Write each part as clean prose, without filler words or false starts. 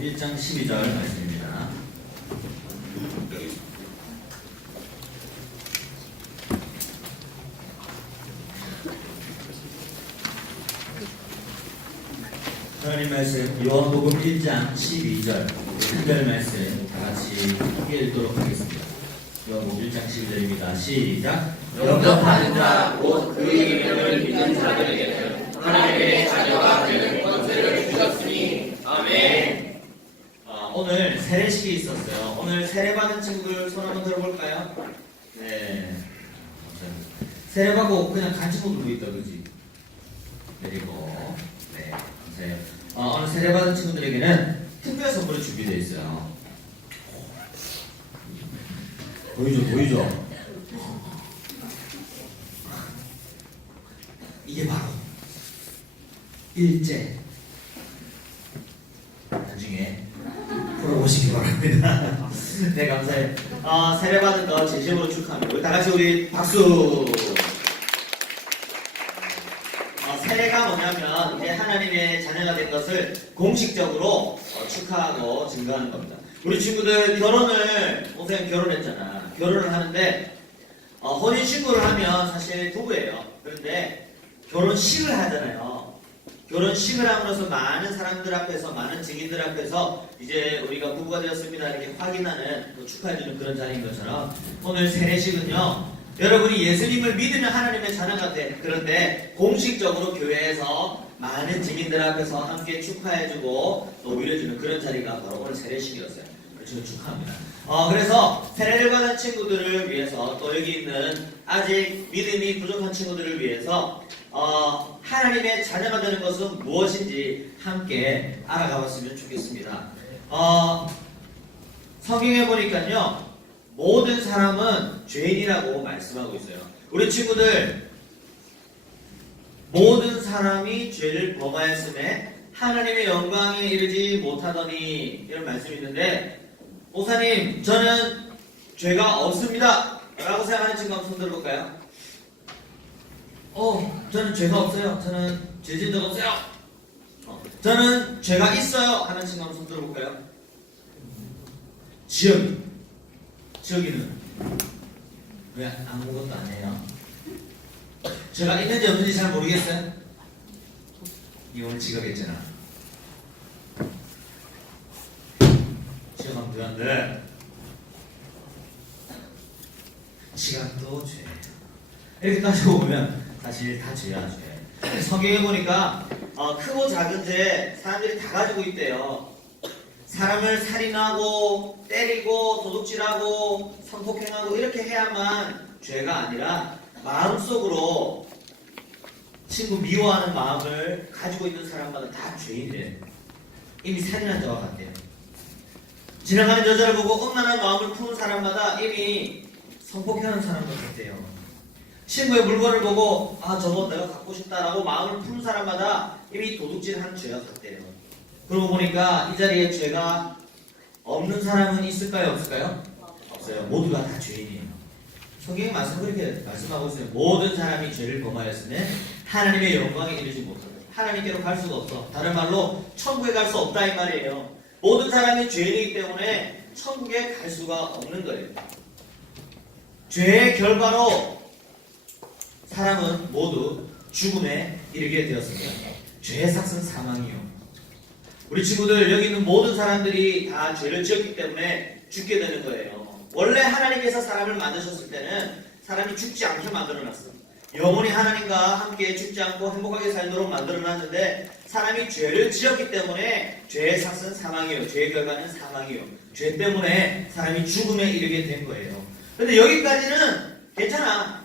1장 12절 말씀입니다. 하나님 말씀 요한복음 1장 12절 특별 말씀 다같이 함께 읽도록 하겠습니다. 요한복음 1장 12절입니다. 시작. 영접하는 자 곧 그의 이름을 믿는 자들에게는 하나님의 자녀가 되는 권세를 주셨으니 아멘. 오늘 세례식이 있었어요. 오늘 세례받은 친구들 손 한번 들어볼까요? 네. 세례받고 그냥 간식 먹고 있다, 그지? 그리고 네, 감사해요. 오늘 세례받은 친구들에게는 특별 선물이 준비되어 있어요. 보이죠? 이게 바로 일제. 나중에 풀어보시기 바랍니다. 네, 감사해요. 세례받은 거 진심으로 축하합니다. 다 같이 우리 박수. 세례가 뭐냐면 이제 하나님의 자녀가 된 것을 공식적으로 축하하고 증거하는 겁니다. 우리 친구들 결혼을, 선생님 결혼했잖아. 결혼을 하는데 혼인신고를 하면 사실 부부예요. 그런데 결혼식을 하잖아요. 결혼식을 함으로써 많은 사람들 앞에서, 많은 증인들 앞에서 이제 우리가 부부가 되었습니다 이렇게 확인하는, 축하해주는 그런 자리인 것처럼 오늘 세례식은요, 여러분이 예수님을 믿으면 하나님의 자녀가 돼. 그런데 공식적으로 교회에서 많은 증인들 앞에서 함께 축하해주고 또 위로해주는 그런 자리가 바로 오늘 세례식이었어요. 그래서 축하합니다. 그래서 세례를 받은 친구들을 위해서, 또 여기 있는 아직 믿음이 부족한 친구들을 위해서 하나님의 자녀가 되는 것은 무엇인지 함께 알아가봤으면 좋겠습니다. 성경에 보니까요, 모든 사람은 죄인이라고 말씀하고 있어요. 우리 친구들, 모든 사람이 죄를 범하였음에 하나님의 영광에 이르지 못하더니, 이런 말씀이 있는데, 목사님, 저는 죄가 없습니다 라고 생각하는 친구 한번 손 들어볼까요? 저는 죄가 없어요. 저는 죄 지은 적 없어요. 저는 죄가 있어요 하는 친구 한번 손 들어볼까요? 지혁이는 왜 아무것도 안 해요? 죄가 있는지 없는지 잘 모르겠어요? 이 오늘 지각했잖아. 지각하면 되는데 지각도 죄예요. 이렇게 따지고 보면 사실 다 죄야, 죄. 성경에 보니까 크고 작은 죄 사람들이 다 가지고 있대요. 사람을 살인하고 때리고 도둑질하고 성폭행하고 이렇게 해야만 죄가 아니라 마음속으로 친구 미워하는 마음을 가지고 있는 사람마다 다 죄인이래. 이미 살인한 자와 같대요. 지나가는 여자를 보고 음란한 마음을 품은 사람마다 이미 성폭행하는 사람과 같대요. 친구의 물건을 보고 저거 내가 갖고 싶다라고 마음을 푸는 사람마다 이미 도둑질하는 죄가 같대요. 그러고 보니까 이 자리에 죄가 없는 사람은 있을까요? 없을까요? 없어요. 모두가 다 죄인이에요. 성경의 말씀은 그렇게 말씀하고 있어요. 모든 사람이 죄를 범하였으면 하나님의 영광에 이르지 못한다. 하나님께로 갈 수가 없어. 다른 말로 천국에 갈 수 없다 이 말이에요. 모든 사람이 죄인이기 때문에 천국에 갈 수가 없는 거예요. 죄의 결과로 사람은 모두 죽음에 이르게 되었습니다. 죄의 삭은 사망이요. 우리 친구들, 여기 있는 모든 사람들이 다 죄를 지었기 때문에 죽게 되는 거예요. 원래 하나님께서 사람을 만드셨을 때는 사람이 죽지 않게 만들어놨어. 영원히 하나님과 함께 죽지 않고 행복하게 살도록 만들어놨는데 사람이 죄를 지었기 때문에 죄의 삭은 사망이요. 죄의 결과는 사망이요. 죄 때문에 사람이 죽음에 이르게 된 거예요. 근데 여기까지는 괜찮아.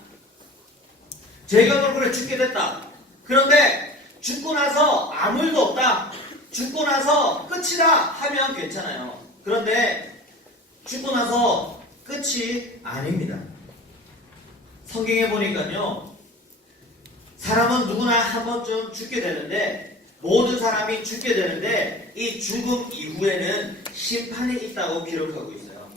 죄가 그래 죽게 됐다. 그런데 죽고 나서 아무 일도 없다. 죽고 나서 끝이다 하면 괜찮아요. 그런데 죽고 나서 끝이 아닙니다. 성경에 보니까요, 사람은 누구나 한 번쯤 죽게 되는데, 모든 사람이 죽게 되는데 이 죽음 이후에는 심판이 있다고 기록하고 있어요.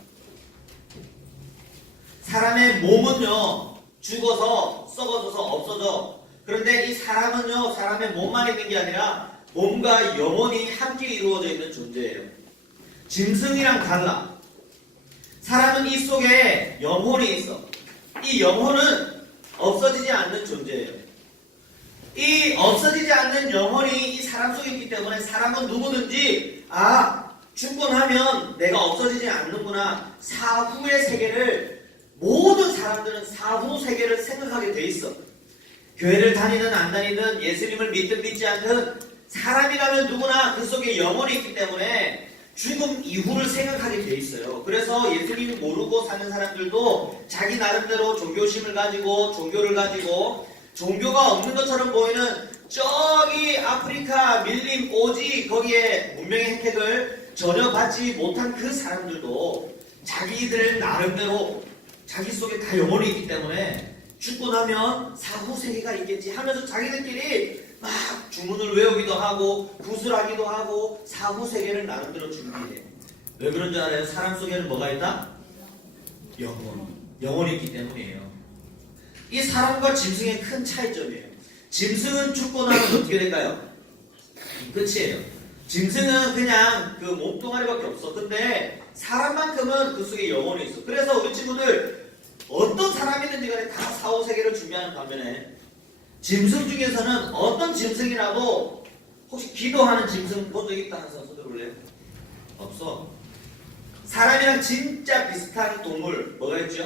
사람의 몸은요, 죽어서 썩어져서 없어져. 그런데 이 사람은요, 사람의 몸만 있는 게 아니라 몸과 영혼이 함께 이루어져 있는 존재예요. 짐승이랑 달라. 사람은 이 속에 영혼이 있어. 이 영혼은 없어지지 않는 존재예요. 이 없어지지 않는 영혼이 이 사람 속에 있기 때문에 사람은 누구든지 죽고 나면 내가 없어지지 않는구나. 사후의 세계를 모든 사람들은 사후 세계를 생각하게 돼 있어. 교회를 다니든 안 다니든 예수님을 믿든 믿지 않든 사람이라면 누구나 그 속에 영혼이 있기 때문에 죽음 이후를 생각하게 돼 있어요. 그래서 예수님을 모르고 사는 사람들도 자기 나름대로 종교심을 가지고 종교를 가지고 종교가 없는 것처럼 보이는 저기 아프리카 밀림 오지 거기에 문명의 혜택을 전혀 받지 못한 그 사람들도 자기들 나름대로 자기 속에 다 영혼이 있기 때문에 죽고 나면 사후 세계가 있겠지 하면서 자기들끼리 막 주문을 외우기도 하고 구슬하기도 하고 사후 세계를 나름대로 준비해. 왜 그런 줄 알아요? 사람 속에는 뭐가 있다? 영혼이 있기 때문이에요. 이 사람과 짐승의 큰 차이점이에요. 짐승은 죽고 나면 어떻게 될까요? 끝이에요. 짐승은 그냥 그 몸뚱아리밖에 없어. 근데 사람만큼은 그 속에 영혼이 있어. 그래서 우리 친구들 어떤 사람이든지 간에 다 사후 세계를 준비하는 반면에 짐승 중에서는 어떤 짐승이라도 혹시 기도하는 짐승 본 적 있다 하는 사람 손 들어볼래요? 없어. 사람이랑 진짜 비슷한 동물 뭐가 있죠?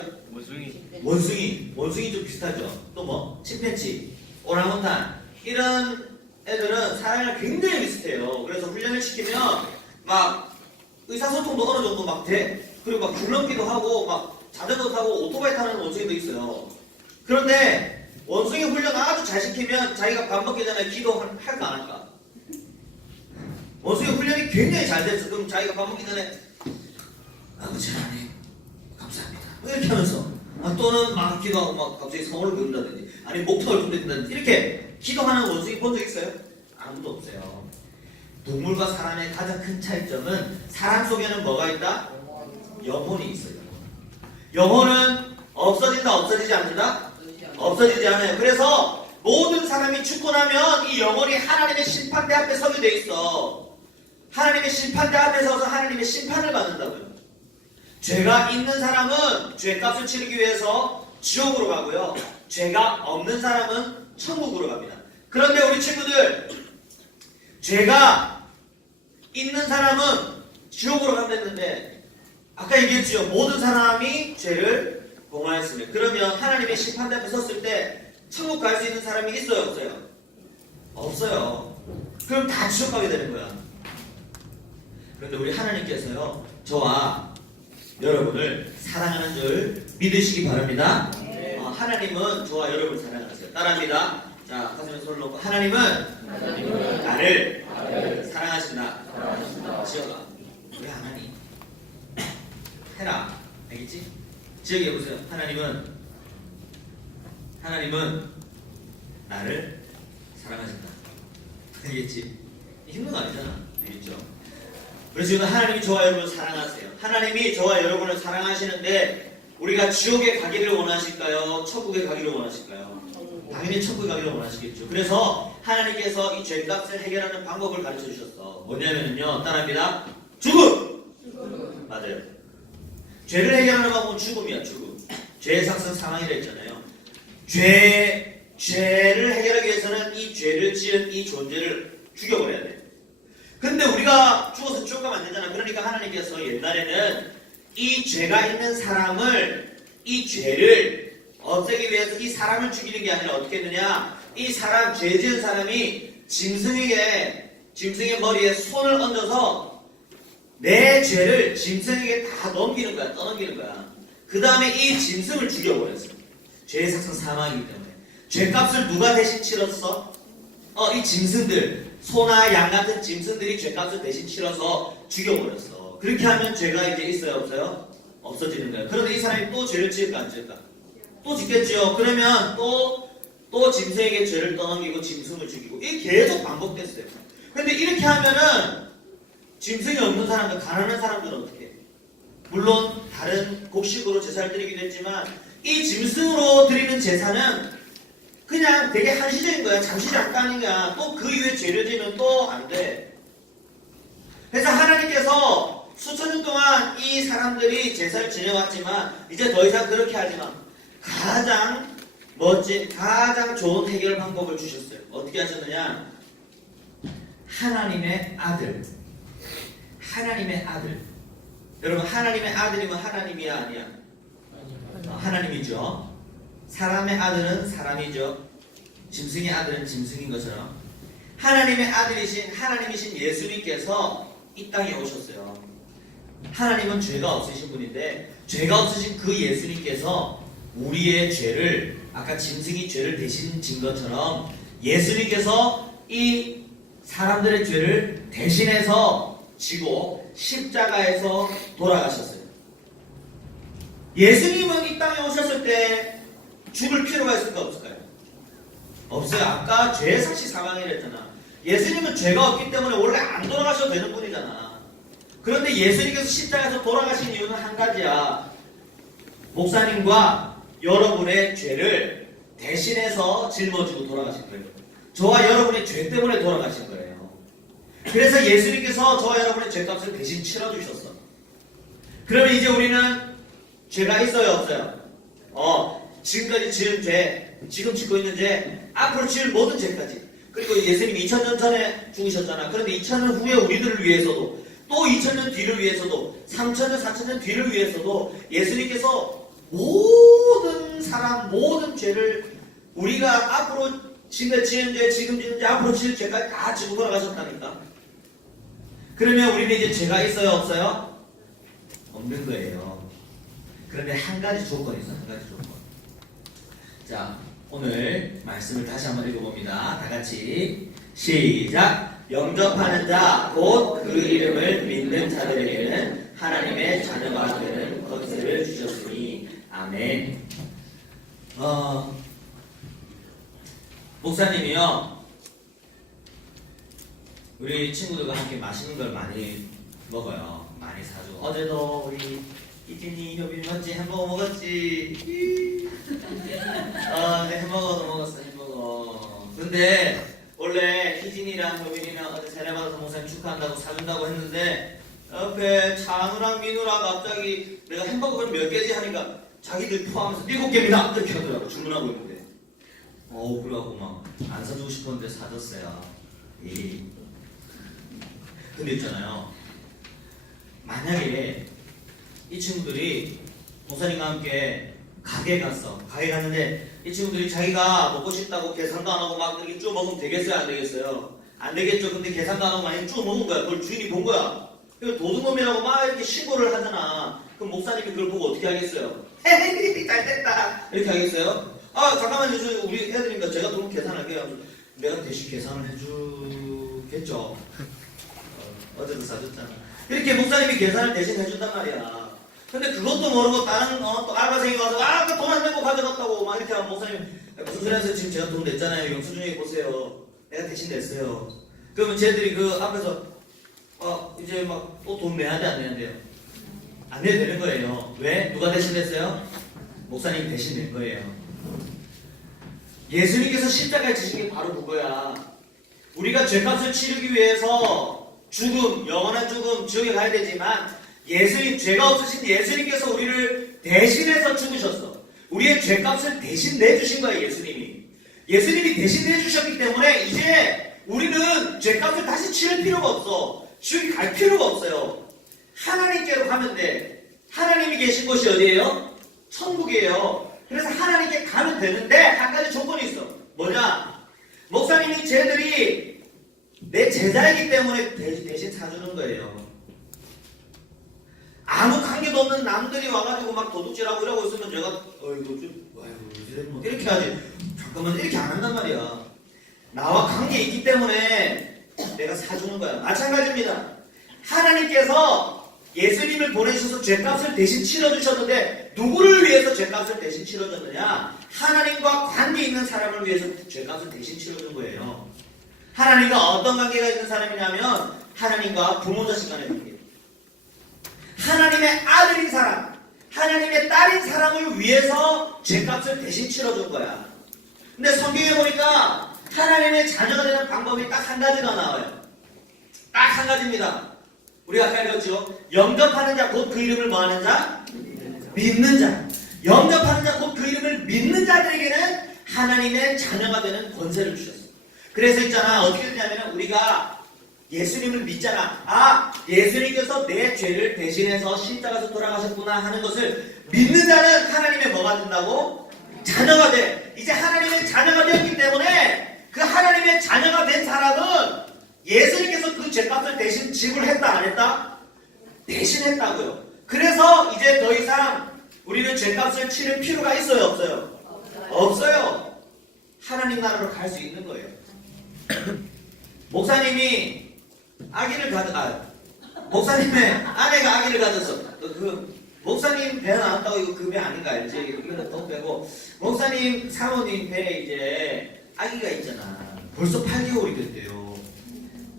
원숭이 좀 비슷하죠. 또 뭐 침팬지, 오랑우탄 이런 애들은 사람이랑 굉장히 비슷해요. 그래서 훈련을 시키면 막 의사소통도 어느 정도 막 돼. 그리고 막 줄넘기도 하고 막 자전거 타고 오토바이 타는 원숭이도 있어요. 그런데 원숭이 훈련 아주 잘 시키면 자기가 밥 먹기 전에 기도할까 안 할까? 원숭이 훈련이 굉장히 잘 됐어. 그럼 자기가 밥 먹기 전에 아버지 하나님 감사합니다 이렇게 하면서 또는 막 기도하고 막 갑자기 성호를 배운다든지 아니 목탁을 던진다든지 이렇게 기도하는 원숭이 본 적 있어요? 아무도 없어요. 동물과 사람의 가장 큰 차이점은 사람 속에는 뭐가 있다? 영혼이 있어요. 영혼은 없어진다 없어지지 않는다? 없어지지 않아요. 그래서 모든 사람이 죽고 나면 이 영혼이 하나님의 심판대 앞에 서게 돼 있어. 하나님의 심판대 앞에 서서 하나님의 심판을 받는다고요. 죄가 있는 사람은 죄값을 치르기 위해서 지옥으로 가고요. 죄가 없는 사람은 천국으로 갑니다. 그런데 우리 친구들 죄가 있는 사람은 지옥으로 간다는데 아까 얘기했죠. 모든 사람이 죄를 범하였습니다. 그러면 하나님의 심판대 앞에 섰을 때 천국 갈 수 있는 사람이 있어요? 없어요? 없어요. 그럼 다 지옥 가게 되는 거야. 그런데 우리 하나님께서요 저와 여러분을 사랑하는 줄 믿으시기 바랍니다. 하나님은 저와 여러분을 사랑하세요. 따라합니다. 자, 가슴에 손을 놓고 하나님은 나를 사랑하신다. 지어가 왜 안 하니? 해라. 알겠지? 지어기 해보세요. 하나님은 나를 사랑하신다. 알겠지? 힘든 거 아니잖아. 알겠죠? 그래서 지금 하나님이 저와 여러분을 사랑하세요. 하나님이 저와 여러분을 사랑하시는데 우리가 지옥에 가기를 원하실까요? 천국에 가기를 원하실까요? 당연히 천국에 가기를 원하시겠죠. 그래서 하나님께서 이 죄값을 해결하는 방법을 가르쳐 주셨어. 뭐냐면요. 따라합니다. 죽음! 맞아요. 죄를 해결하는 방법은 죽음이야. 죽음. 죄의 상승 사망이라 했잖아요. 죄를 해결하기 위해서는 이 죄를 지은 이 존재를 죽여버려야 돼. 근데 우리가 죽어서 지옥 가면 안 되잖아. 그러니까 하나님께서 옛날에는 이 죄가 있는 사람을 이 죄를 없애기 위해서 이 사람을 죽이는 게 아니라 어떻게 했느냐? 이 사람 죄 지은 사람이 짐승의 머리에 손을 얹어서 내 죄를 짐승에게 다 넘기는 거야. 떠넘기는 거야. 그 다음에 이 짐승을 죽여버렸어. 죄의 삭선 사망이기 때문에. 죄값을 누가 대신 치렀어? 이 짐승들. 소나 양 같은 짐승들이 죄값을 대신 치러서 죽여버렸어. 그렇게 하면 죄가 이제 있어요? 없어요? 없어지는 거예요. 그런데 이 사람이 또 죄를 지을까 안 지을까? 또 짓겠죠. 그러면 또 짐승에게 죄를 떠넘기고 짐승을 죽이고 이게 계속 반복됐어요. 근데 이렇게 하면은 짐승이 없는 사람들, 가난한 사람들은 어떻게 해? 물론 다른 곡식으로 제사를 드리기도 했지만 이 짐승으로 드리는 제사는 그냥 되게 한시적인 거야. 잠시 잠깐인 거야. 또 그 이후에 죄를 지면 또 안 돼. 그래서 하나님께서 수천 많이 사람들이 제사를 지내왔지만 이제 더 이상 그렇게 하지 마. 가장 멋진, 가장 좋은 해결 방법을 주셨어요. 어떻게 하셨느냐? 하나님의 아들. 하나님의 아들. 여러분, 하나님의 아들이면 하나님이야, 아니야? 하나님이죠. 사람의 아들은 사람이죠. 짐승의 아들은 짐승인 것처럼 하나님의 아들이신 하나님이신 예수님께서 이 땅에 오셨어요. 하나님은 죄가 없으신 분인데 죄가 없으신 그 예수님께서 우리의 죄를, 아까 짐승이 죄를 대신 진 것처럼 예수님께서 이 사람들의 죄를 대신해서 지고 십자가에서 돌아가셨어요. 예수님은 이 땅에 오셨을 때 죽을 필요가 있을까 없을까요? 없어요. 아까 죄사시 사망이랬잖아. 예수님은 죄가 없기 때문에 원래 안 돌아가셔도 되는 분이잖아. 그런데 예수님께서 십자가에서 돌아가신 이유는 한 가지야. 목사님과 여러분의 죄를 대신해서 짊어지고 돌아가신 거예요. 저와 여러분의 죄 때문에 돌아가신 거예요. 그래서 예수님께서 저와 여러분의 죄값을 대신 치러주셨어. 그러면 이제 우리는 죄가 있어요, 없어요? 지금까지 지은 죄, 지금 짓고 있는 죄, 앞으로 지을 모든 죄까지. 그리고 예수님 2000년 전에 죽으셨잖아. 그런데 2000년 후에 우리들을 위해서도, 또 2000년 뒤를 위해서도, 3000년, 4000년 뒤를 위해서도 예수님께서 모든 사람, 모든 죄를 우리가 앞으로 지금 지은 죄, 지금 지은 죄, 앞으로 지을 죄까지 다 지고 돌아가셨다니까. 그러면 우리는 이제 죄가 있어요, 없어요? 없는 거예요. 그런데 한 가지 조건이 있어, 한 가지 조건. 자, 오늘 말씀을 다시 한번 읽어봅니다. 다 같이 시작. 영접하는 자, 곧 그 이름을 믿는 자들에게는 하나님의 자녀가 되는 권세를 주셨으니. 아멘. 목사님이요, 우리 친구들과 함께 맛있는 걸 많이 먹어요. 많이 사주고. 어제도 우리 이진이, 효빈이 맞지? 햄버거 먹었지? 네, 햄버거도 먹었어, 햄버거. 근데 원래 희진이랑 효빈이랑 어제 세례받아서 목사님 축하한다고 사준다고 했는데 옆에 찬우랑 민우랑 갑자기 내가 햄버거 몇 개지 하니까 자기들 포함해서 7개입니다 이렇게 하더라고. 주문하고 있는데 그래갖고 막 안 사주고 싶었는데 사줬어요. 근데 있잖아요, 만약에 이 친구들이 목사님과 함께 가게 갔는데 이 친구들이 자기가 먹고 싶다고 계산도 안 하고 막 이렇게 쭉 먹으면 되겠어요, 안 되겠어요? 안 되겠죠. 근데 계산도 안 하고 많이 쭉 먹은 거야. 그걸 주인이 본 거야. 그래서 도둑놈이라고 막 이렇게 신고를 하잖아. 그럼 목사님이 그걸 보고 어떻게 하겠어요? 헤헤, 잘 됐다 이렇게 하겠어요? 잠깐만요, 우리 애들이니까 제가 돈 계산할게요. 내가 대신 계산을 해주겠죠. 어제도 사줬잖아. 이렇게 목사님이 계산을 대신 해준단 말이야. 근데 그것도 모르고 다른 또 알바생이 와서 돈 안 내고 가져갔다고 막 이렇게 하면 목사님이 무슨 소리 하세요? 지금 제가 돈 냈잖아요. 영수증에 보세요. 내가 대신 냈어요. 그러면 쟤들이 그 앞에서 이제 막 또 돈 내야 돼, 안 내야 돼요? 안 내야 되는 거예요. 왜? 누가 대신 냈어요? 목사님이 대신 낸 거예요. 예수님께서 십자가에 지신 게 바로 그거야. 우리가 죄값을 치르기 위해서 죽음, 영원한 죽음, 지옥에 가야 되지만 예수님, 죄가 없으신 예수님께서 우리를 대신해서 죽으셨어. 우리의 죄값을 대신 내주신 거예요, 예수님이. 예수님이 대신 내주셨기 때문에 이제 우리는 죄값을 다시 치를 필요가 없어. 지옥에 갈 필요가 없어요. 하나님께로 가면 돼. 하나님이 계신 곳이 어디예요? 천국이에요. 그래서 하나님께 가면 되는데 한 가지 조건이 있어. 뭐냐? 목사님이 쟤들이 내 제자이기 때문에 대신 사주는 거예요. 아무 관계도 없는 남들이 와가지고 막 도둑질하고 이러고 있으면 제가 이렇게 하지. 잠깐만, 이렇게 안 한단 말이야. 나와 관계 있기 때문에 내가 사주는 거야. 마찬가지입니다. 하나님께서 예수님을 보내주셔서 죄값을 대신 치러주셨는데 누구를 위해서 죄값을 대신 치러줬느냐? 하나님과 관계 있는 사람을 위해서 죄값을 대신 치러준 거예요. 하나님과 어떤 관계가 있는 사람이냐면 하나님과 부모 자식 간의 관계. 하나님의 아들인 사람, 하나님의 딸인 사람을 위해서 죄값을 대신 치러준 거야. 근데 성경에 보니까 하나님의 자녀가 되는 방법이 딱 한 가지가 나와요. 딱 한 가지입니다. 우리가 아까 읽었죠? 영접하는 자 곧 그 이름을 뭐하는 자? 믿는 자. 영접하는 자 곧 그 이름을 믿는 자들에게는 하나님의 자녀가 되는 권세를 주셨어요. 그래서 있잖아, 어떻게 되냐면 우리가 예수님을 믿잖아. 아, 예수님께서 내 죄를 대신해서 십자가에서 돌아가셨구나 하는 것을 믿는 자는 하나님의 뭐가 된다고? 자녀가 돼. 이제 하나님의 자녀가 되었기 때문에 그 하나님의 자녀가 된 사람은 예수님께서 그 죄값을 대신 지불했다 안 했다? 대신했다고요. 그래서 이제 더 이상 우리는 죄값을 치를 필요가 있어요 없어요? 없어요. 하나님 나라로 갈 수 있는 거예요. 목사님이 목사님의 아내가 아기를 가졌어. 그 목사님 배 나왔다고 이거 그 배 아닌가 알지? 이거는 더 배고 목사님 사모님 배에 이제 아기가 있잖아. 벌써 8개월이 됐대요.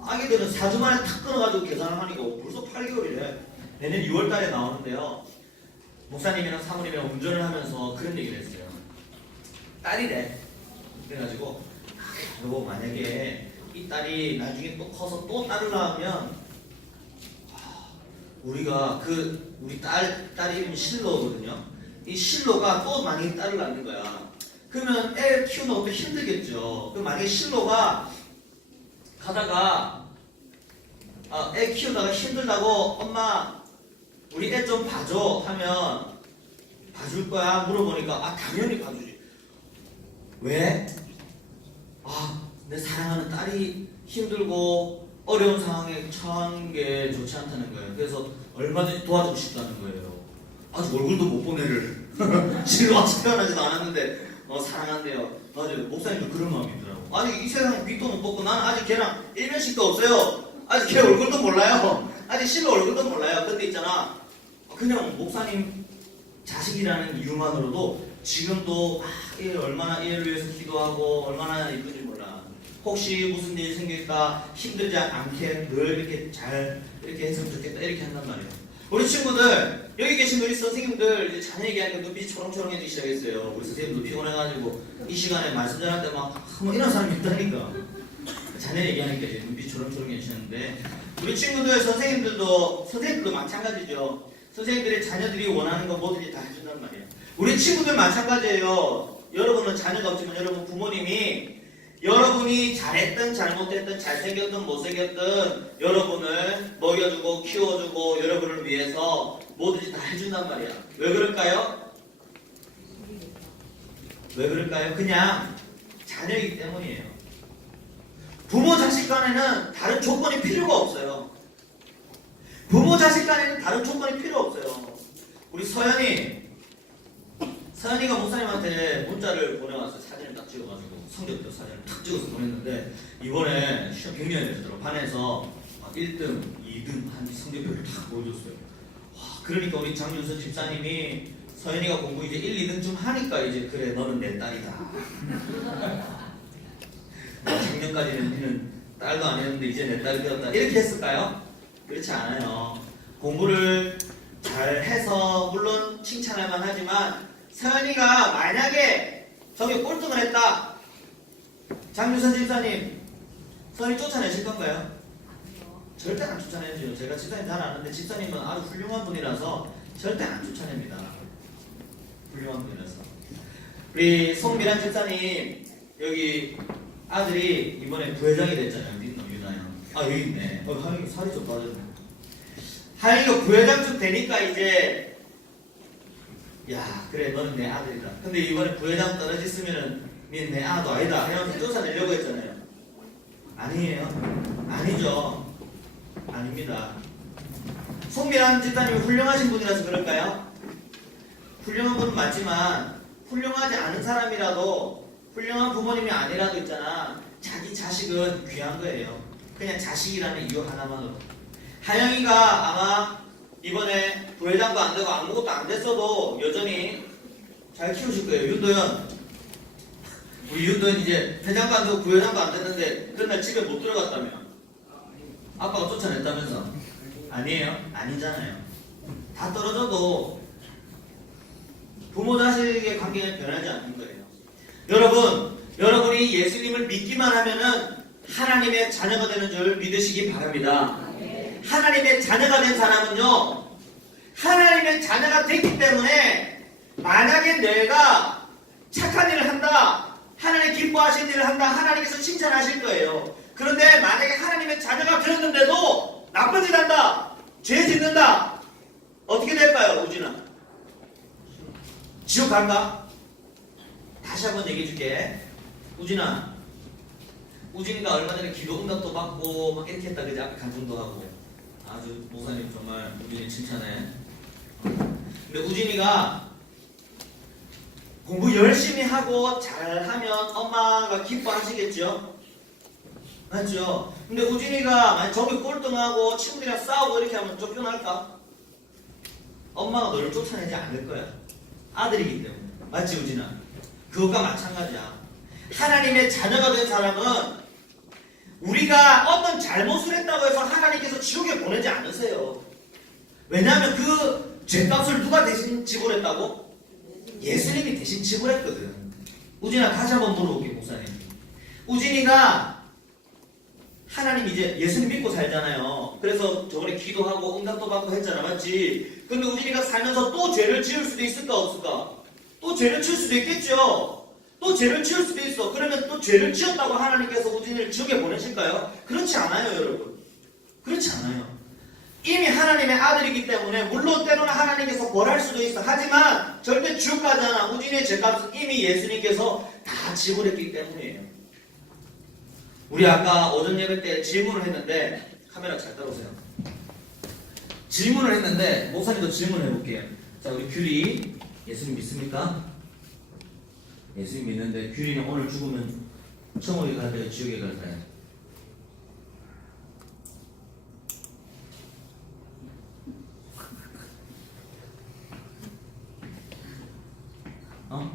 아기들은 4주 만에 탁 끊어가지고 계산을 하니까 벌써 8개월이래. 내년 2월 달에 나오는데요. 목사님이랑 사모님이랑 운전을 하면서 그런 얘기를 했어요. 딸이래. 그래가지고 여보 만약에 이 딸이 나중에 또 커서 또 딸을 낳으면 우리가 우리 딸 이름이 실로거든요. 이 실로가 또 만약에 딸을 낳는 거야. 그러면 애 키우는 것도 힘들겠죠. 그럼 만약에 실로가 가다가 애 키우다가 힘들다고 엄마 우리 애 좀 봐줘 하면 봐줄 거야? 물어보니까 당연히 봐주지. 왜? 내 사랑하는 딸이 힘들고 어려운 상황에 처한 게 좋지 않다는 거예요. 그래서 얼마든지 도와주고 싶다는 거예요. 아직 얼굴도 못 본 애를 실로같이 태어나지도 않았는데 사랑한대요. 맞아요. 목사님도 그런 마음이 있더라고. 아직 이 세상에 빛도 못 보고 나는 아직 걔랑 일면식도 없어요. 아직 걔 얼굴도 몰라요. 아직 실로 얼굴도 몰라요. 근데 있잖아, 그냥 목사님 자식이라는 이유만으로도 지금도 얘 얼마나 얘를 위해서 기도하고 얼마나 이쁜지 몰라. 혹시 무슨 일이 생길까 힘들지 않게 늘 이렇게 잘 이렇게 했으면 좋겠다 이렇게 한단 말이에요. 우리 친구들 여기 계신 우리 선생님들 이제 자녀 얘기하니까 눈빛이 초롱초롱해지기 시작했어요. 우리 선생님도 피곤해가지고 이 시간에 말씀 전할 때 막 이런 사람이 있다니까. 자녀 얘기하니까 이제 눈빛이 초롱초롱해지는데 우리 친구들 선생님들도 마찬가지죠. 선생님들의 자녀들이 원하는 거 뭐든지 다 해준단 말이에요. 우리 친구들 마찬가지예요. 여러분은 자녀가 없지만 여러분 부모님이 여러분이 잘했든 잘못했든 잘생겼든 못생겼든 여러분을 먹여주고 키워주고 여러분을 위해서 뭐든지 다 해준단 말이야. 왜 그럴까요? 왜 그럴까요? 그냥 자녀이기 때문이에요. 부모 자식 간에는 다른 조건이 필요가 없어요. 부모 자식 간에는 다른 조건이 필요 없어요. 우리 서연이가 목사님한테 문자를 보내왔어요. 사진을 딱 찍어가지고 성적표 사진을 탁 찍어서 보냈는데 이번에 시험 굉장히 됐더라고. 반에서 1등, 2등 한 성적표를 탁 보여줬어요. 그러니까 우리 장윤선 집사님이 서연이가 공부 이제 1, 2등쯤 하니까 이제 그래 너는 내 딸이다. 작년까지는 니는 딸도 안 했는데 이제 내 딸이 되었다. 이렇게 했을까요? 그렇지 않아요. 공부를 잘 해서 물론 칭찬할 만하지만 서연이가 만약에 저게 꼴등을 했다. 장유선 집사님 서연이 쫓아내실 건가요? 절대 안 쫓아내죠. 제가 집사님 잘 아는데 집사님은 아주 훌륭한 분이라서 절대 안 쫓아냅니다. 훌륭한 분이라서. 우리 송미란 집사님 여기 아들이 이번에 부회장이 됐잖아요. 유나양. 여기 있네. 하영이 살이 좀 빠졌네. 하영이가 부회장쯤 되니까 이제 야 그래 너는 내 아들이다. 근데 이번에 부회장 떨어졌으면은 내 아도 아니다 하면서 쫓아내려고 했잖아요. 아니에요. 아니죠. 아닙니다. 송미란 집사님이 훌륭하신 분이라서 그럴까요? 훌륭한 분은 맞지만 훌륭하지 않은 사람이라도 훌륭한 부모님이 아니라도 있잖아. 자기 자식은 귀한 거예요. 그냥 자식이라는 이유 하나만으로. 하영이가 아마 이번에 부회장도 안 되고 아무것도 안 됐어도 여전히 잘 키우실 거예요. 윤도현. 우리 윤도현 이제 회장도 안 되고 부회장도 안 됐는데 그날 집에 못 들어갔다며. 아빠가 쫓아냈다면서. 아니에요? 아니잖아요. 다 떨어져도 부모 자식의 관계는 변하지 않는 거예요. 여러분이 예수님을 믿기만 하면은 하나님의 자녀가 되는 줄 믿으시기 바랍니다. 하나님의 자녀가 된 사람은요, 하나님의 자녀가 됐기 때문에 만약에 내가 착한 일을 한다, 하나님 기뻐하시는 일을 한다, 하나님께서 칭찬하실 거예요. 그런데 만약에 하나님의 자녀가 되었는데도 나쁜 짓 한다, 죄 짓는다, 어떻게 될까요, 우진아? 지옥 간다? 다시 한번 얘기해 줄게. 우진아, 우진이가 얼마 전에 기도 응답도 받고 막 이렇게 했다, 그지? 앞에 간증도 하고. 아주 목사님 정말 우진이 칭찬해. 근데 우진이가 공부 열심히 하고 잘하면 엄마가 기뻐하시겠죠? 맞죠? 근데 우진이가 만약 저기 꼴등하고 친구들이랑 싸우고 이렇게 하면 쫓겨날까? 엄마가 너를 쫓아내지 않을 거야. 아들이기 때문에. 맞지, 우진아? 그것과 마찬가지야. 하나님의 자녀가 된 사람은 우리가 어떤 잘못을 했다고 해서 하나님께서 지옥에 보내지 않으세요. 왜냐하면 그 죄값을 누가 대신 지불했다고? 예수님이 대신 지불했거든. 우진아, 다시 한번 물어볼게, 목사님. 우진이가 하나님 이제 예수님 믿고 살잖아요. 그래서 저번에 기도하고 응답도 받고 했잖아, 맞지? 근데 우진이가 살면서 또 죄를 지을 수도 있을까, 없을까? 또 죄를 지을 수도 있겠죠. 또 죄를 지을 수도 있어. 그러면 또 죄를 지었다고 하나님께서 우진이를 지옥에 보내실까요? 그렇지 않아요, 여러분. 그렇지 않아요. 이미 하나님의 아들이기 때문에 물론 때로는 하나님께서 벌할 수도 있어. 하지만 절대 지옥 가지 않아. 우진이의 죄값은 이미 예수님께서 다 지불했기 때문이에요. 우리 아까 오전 예배 때 질문을 했는데, 카메라 잘 따라오세요. 질문을 했는데 목사님도 질문을 해볼게요. 자, 우리 규리, 예수님 믿습니까? 예수님 믿는데 규리는 오늘 죽으면 천국에 갈까요? 지옥에 갈까요?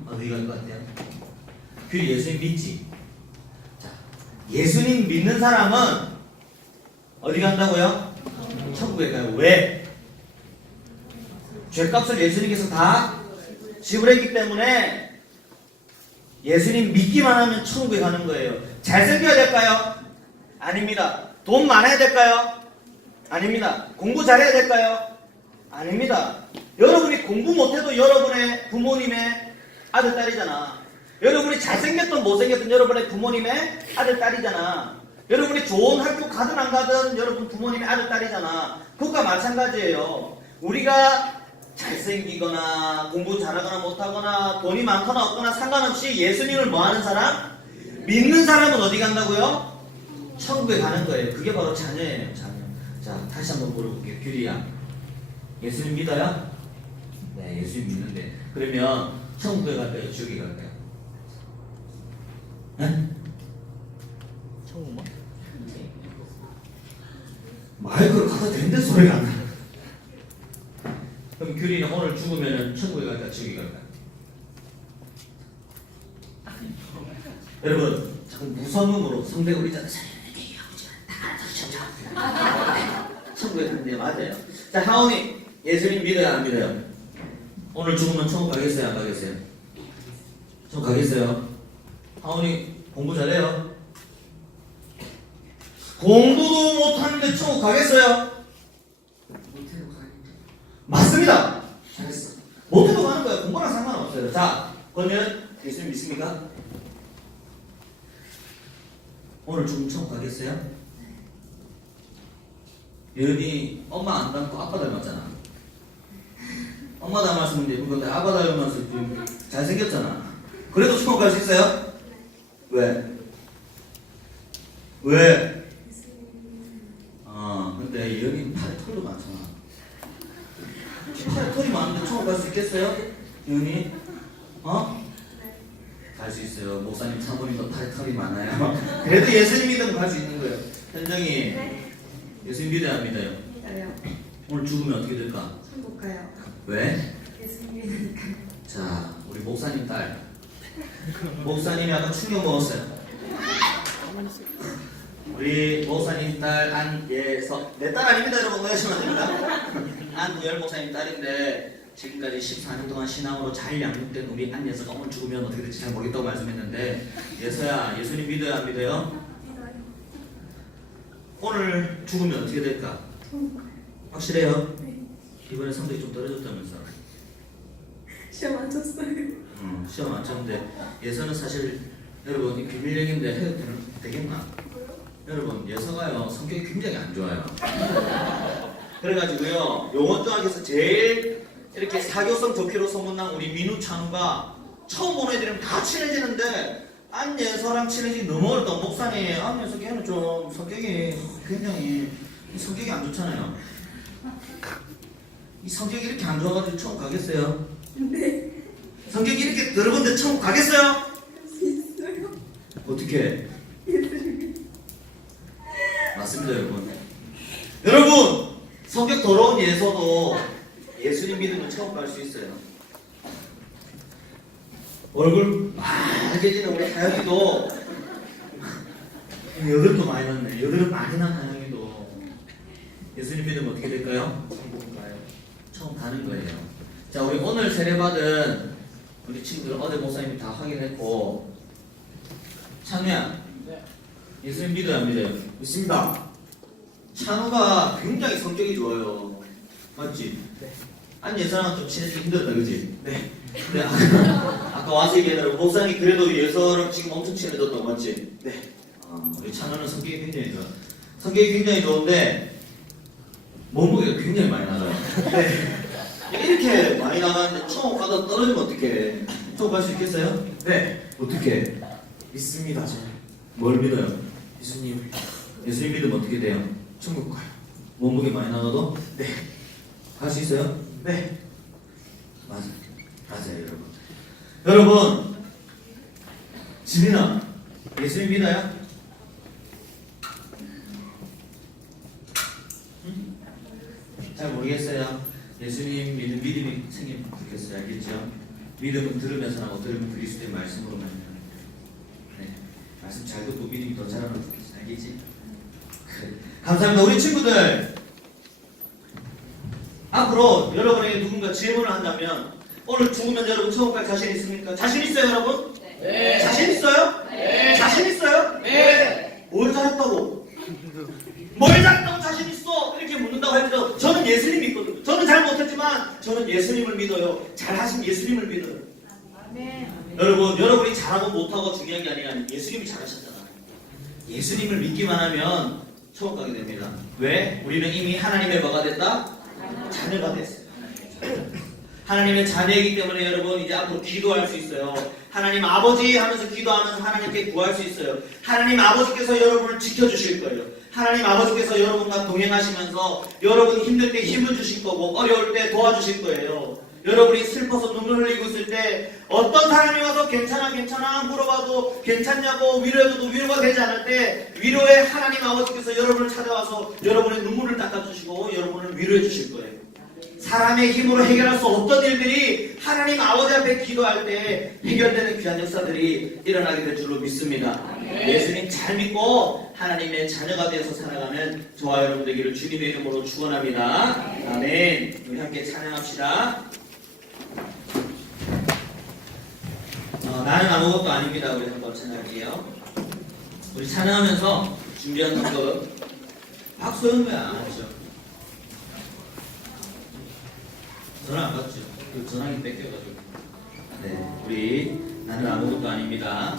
어디 갈 것 같아요? 규리 예수님 믿지? 자, 예수님 믿는 사람은 어디 간다고요? 천국에 가요. 왜? 죄값을 예수님께서 다 지불했기 때문에 예수님 믿기만 하면 천국에 가는 거예요. 잘생겨야 될까요? 아닙니다. 돈 많아야 될까요? 아닙니다. 공부 잘해야 될까요? 아닙니다. 여러분이 공부 못해도 여러분의 부모님의 아들, 딸이잖아. 여러분이 잘생겼든 못생겼든 여러분의 부모님의 아들, 딸이잖아. 여러분이 좋은 학교 가든 안 가든 여러분 부모님의 아들, 딸이잖아. 그것과 마찬가지예요. 우리가 잘생기거나 공부 잘하거나 못하거나 돈이 많거나 없거나 상관없이 예수님을 뭐하는 사람? 믿는 사람은 어디 간다고요? 천국에 가는 거예요. 그게 바로 자녀예요. 자녀. 자, 다시 한번 물어볼게요. 규리야, 예수님 믿어요? 네, 예수님 믿는데 그러면 천국에 갈까요? 지옥에 갈까요? 네? 천국 뭐? 마이크를 갖다 대는데 소리가 안 나. 그럼 규리는 오늘 죽으면 천국에 갈까, 지옥에 갈까? 여러분, 자꾸 무서움으로 성대 울리잖아요. 천국에 간대요. 맞아요. 자, 하온이 예수님 믿어요, 안 믿어요? 오늘 죽으면 천국 가겠어요, 안 가겠어요? 천국 가겠어요? 하온이 공부 잘해요? 공부도 못하는데 천국 가겠어요? 맞습니다. 잘했어. 못해도 가는 거예요. 공부랑 상관없어요. 자, 그러면 예수님 믿습니까? 오늘 죽으면 천국 가겠어요? 예은이 엄마 안 닮고 아빠 닮았잖아. 엄마 닮았으면 예쁜 건데 아빠 닮았을 좀 잘생겼잖아. 그래도 천국 갈 수 있어요? 왜? 왜? 근데 예은이 팔에 털도 많잖아. 팔에 털이 많은데 천국 갈 수 있겠어요? 예은이? 갈 수 있어요. 목사님 사모님도 팔에 털이 많아요. 그래도 예수님 믿으면 갈 수 있는 거예요. 현정이, 네, 예수님 믿어요, 안 믿어요? 믿어요. 오늘 죽으면 어떻게 될까? 천국 가요. 왜? 예수님 믿으니까. 자, 우리 목사님 딸. 목사님이 아까 충격 먹었어요. 우리 목사님 딸 안예서, 내 딸 아닙니다, 여러분. 오해하시면 됩니다. 안우열 목사님 딸인데 지금까지 14년 동안 신앙으로 잘 양육된 우리 안예서가 오늘 죽으면 어떻게 될지 잘 모르겠다고 말씀했는데, 예서야, 예수님 믿어요, 안 믿어요? 믿어요. 오늘 죽으면 어떻게 될까? 확실해요? 네. 이번에 성적이 좀 떨어졌다면서? 시험 안 쳤어요. 시험 안 쳤는데 예서는 사실 여러분 이 비밀 얘기인데 해도 되겠나? 여러분 예서가요 성격이 굉장히 안 좋아요. 그래가지고요 용어 조합에서 제일 이렇게 사교성 좋기로 소문난 우리 민우 찬우가 처음 보는 애들이랑 다 친해지는데 안예서랑 친해지기 너무 어렵다. 목사님 안예서 걔는 좀 성격이 굉장히 성격이 안 좋잖아요. 이 성격이 이렇게 안 좋아가지고 처음 가겠어요? 네. 성격이 이렇게 더러운데 처음 가겠어요? 할 수 있어요. 어떻게? 예수님이. 맞습니다 여러분. 여러분 성격 더러운 예서도 예수님 믿으면 처음 갈 수 있어요. 얼굴 빨개지는 우리 하영이도 여드름도 많이 났네. 여드름 많이 난 하영이도 예수님 믿으면 어떻게 될까요? 천국 가요. 처음 가는 거예요. 자 우리 오늘 세례받은 우리 친구들 어제 목사님이 다 확인했고 찬우야 예수님 믿어요 안 믿어요? 믿습니다. 찬우가 굉장히 성격이 좋아요. 맞지? 네. 아니 예서랑 좀 친해지기 힘들다 그지? 네. 근데 아까 와서 얘기하더라고 목사님 그래도 예서랑 지금 엄청 친해졌다고 맞지? 네. 우리 찬우는 성격이 굉장히 좋아. 성격이 굉장히 좋은데 몸무게가 굉장히 많이 나가요. 네. 이렇게 많이 나가는데 처음 가다 떨어지면 어떡해? 처음 갈 수 있겠어요? 네. 어떻게? 믿습니다. 저 뭘 믿어요? 예수님 예수님 믿으면 어떻게 돼요? 천국 가요. 몸무게 많이 나가도? 네. 갈 수 있어요? 네. 맞아요 여러분. 여러분 지민아 예수님 믿어요? 응? 잘 모르겠어요. 예수님 믿는 믿음이 생기면 좋겠어요. 알겠죠? 믿음은 들으면서 나고 들으면 그리스도의 말씀으로 말이에요. 네. 말씀 잘 듣고 믿음이 더 자라면 좋겠어요. 알겠지? 그래. 감사합니다. 우리 친구들 앞으로 여러분에게 누군가 질문을 한다면 오늘 죽으면 여러분 천국 갈 자신 있습니까? 자신 있어요 여러분? 네. 자신 있어요? 네. 자신 있어요? 네. 뭘 잘했다고? 뭘 잘했다고 자신 있어? 이렇게 묻는다고 해도 저는 예수님 믿거든요. 저는 잘 못했지만 저는 예수님을 믿어요. 잘하신 예수님을 믿어요. 여러분 여러분이 잘하고 못하고 중요한 게 아니라 예수님이 잘하셨잖아요. 예수님을 믿기만 하면 천국 가게 됩니다. 왜? 우리는 이미 하나님의 뭐가 됐다? 자녀가 됐어요. 하나님의 자녀이기 때문에 여러분 이제 앞으로 기도할 수 있어요. 하나님 아버지 하면서 기도하면서 하나님께 구할 수 있어요. 하나님 아버지께서 여러분을 지켜주실 거예요. 하나님 아버지께서 여러분과 동행하시면서 여러분 힘들 때 힘을 주실 거고 어려울 때 도와주실 거예요. 여러분이 슬퍼서 눈물 흘리고 있을 때 어떤 사람이 와서 괜찮아 물어봐도 괜찮냐고 위로해줘도 위로가 되지 않을 때 위로의 하나님 아버지께서 여러분을 찾아와서 여러분의 눈물을 닦아주시고 여러분을 위로해 주실 거예요. 사람의 힘으로 해결할 수 없던 일들이 하나님 아버지 앞에 기도할 때 해결되는 귀한 역사들이 일어나게 될 줄로 믿습니다. 예수님 잘 믿고 하나님의 자녀가 되어서 살아가는 저와 여러분 되기를 주님의 이름으로 축원합니다. 아멘. 우리 함께 찬양합시다. 나는 아무것도 아닙니다. 우리 한번 찬양할게요. 우리 찬양하면서 준비한 곡은 박소연 거야. 그렇죠? 전화 안 받죠? 그 전화기 뺏겨가지고. 네, 우리 나는 아무것도 아닙니다.